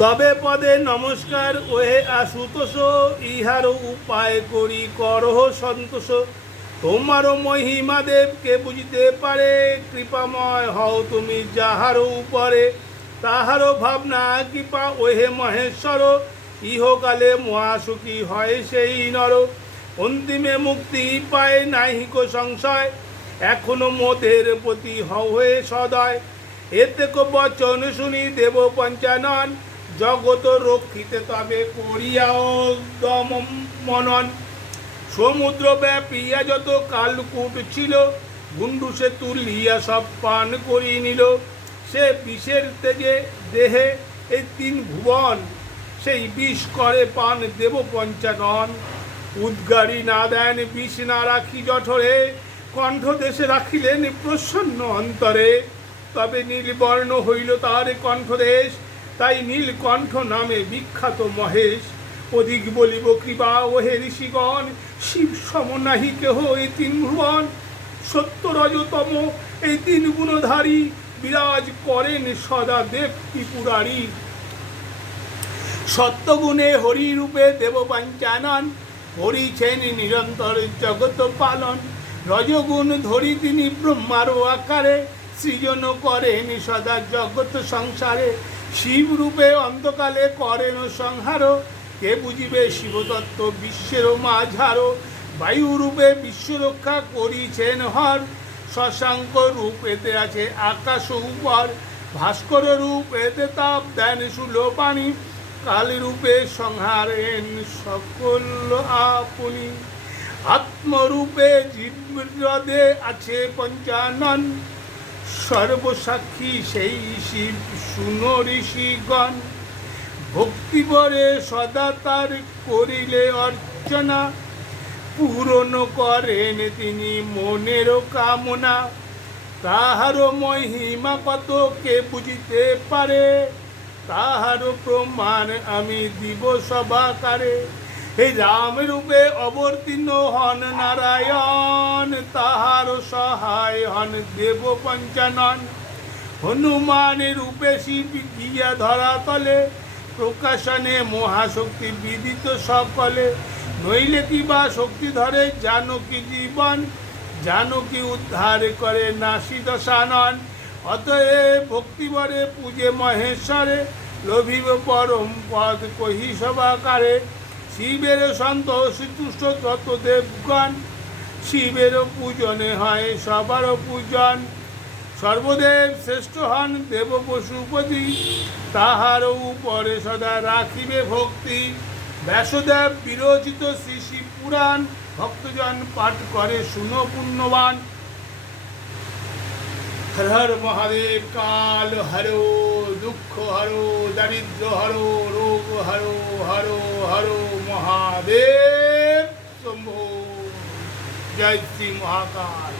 তবে পদে নমস্কার ওহে আশুতোষ, ইহার উপায় করি করহ সন্তোষ। তোমারও মহিমা দেবকে বুঝিতে পারে, কৃপাময় হও তুমি যাহার উপরে। তাহারও ভাবনা কৃপা ওহে মহেশ্বর, ইহকালে মহাসুখী হয় সেই নর। অন্তিমে মুক্তি পায় নাহিক সংশয়, এখনো মোদের প্রতি হয়ে সদয়। এতে বচন শুনি দেব পঞ্চানন, জগত রক্ষিতে তবে করিয়াও দম মনন। সমুদ্র ব্যাপিয়া যত কালকূট ছিল, গুন্ডু সে তুলিয়া সব পান করি নিল। সে বিষের তেজে দেহে এই তিন ভুবন, সেই বিষ করে পান দেব পঞ্চানন। উদ্গারি না দেন বিষ না রাখি জঠরে, কণ্ঠ দেশে রাখিলেন প্রসন্ন অন্তরে। তবে নীলবর্ণ হইল তার কণ্ঠদেশ, তাই নীলকণ্ঠ নামে বিখ্যাত মহেশ। অধিক বলিব কৃপা ওহে ঋষিগণ, শিব সম নাহি কেহ এই তিন ভুবন। সত্য রজতম এই তিন গুণধারী, বিরাজ করেন সদা দেব ত্রিপুরারি। সত্যগুণে হরি রূপে দেব পঞ্চানন, হরিছেন নিরন্তর জগত পালন। রজগুণ ধরি তিনি ব্রহ্মার আকারে, সৃজন করেন সদা জগৎ সংসারে। শিব রূপে অন্তকালে করেন সংহার, কে বুঝিবে শিবতত্ত্ব বিশ্বের মাঝার। বায়ু রূপে বিশ্ব রক্ষা করিছেন হর, শশাঙ্ক রূপ এতে আছে আকাশ উপর। ভাস্কর রূপ এতে তাপ দেন সুলোপানি, কাল রূপে সংহারেন সকল আপনি। আত্মরূপে জীবহৃদে আছে পঞ্চানন, সর্বসাক্ষী সেই শিব শুন ঋষিগণ। ভক্তিবরে সদা তার করিলে অর্চনা, পূরণ করেন তিনি মনের কামনা। তাহারও মহিমা কত কে বুঝিতে পারে, তাহারও প্রমাণ আমি দিব সবাকারে। এই রাম রূপে অবতীর্ণ হন নারায়ণ, তাহার সহায় হন দেব পঞ্চানন। হনুমান রূপে শিব গিয়া ধরা তলে, প্রকাশনে মহাশক্তি বিদিত সকলে। নইলে কি বা শক্তি ধরে জানকী জীবন, জানকী উদ্ধার করে নাসি দশানন। অতএব ভক্তিবরে পূজে মহেশ্বরে, লোভিব পরম পদ কহি সবাকারে। শিবের সন্তোষ তুষ্ট তত দেবগণ, শিবের পূজনে হয় সবার পূজন। সর্বদেব শ্রেষ্ঠ হন দেব পশুপতি, তাহার উপরে সদা রাখিবে ভক্তি। ব্যাসদেব বিরচিত শ্রী শিব পুরাণ, ভক্তজন পাঠ করে শুনো পুণ্যবান। হর হর মহাদেব, কাল হরো, দুঃখ হরো, দারিদ্র হরো, রোগ হরো, হরো হরো মহাদেব শম্ভো। জয় শ্রী মহাকাল।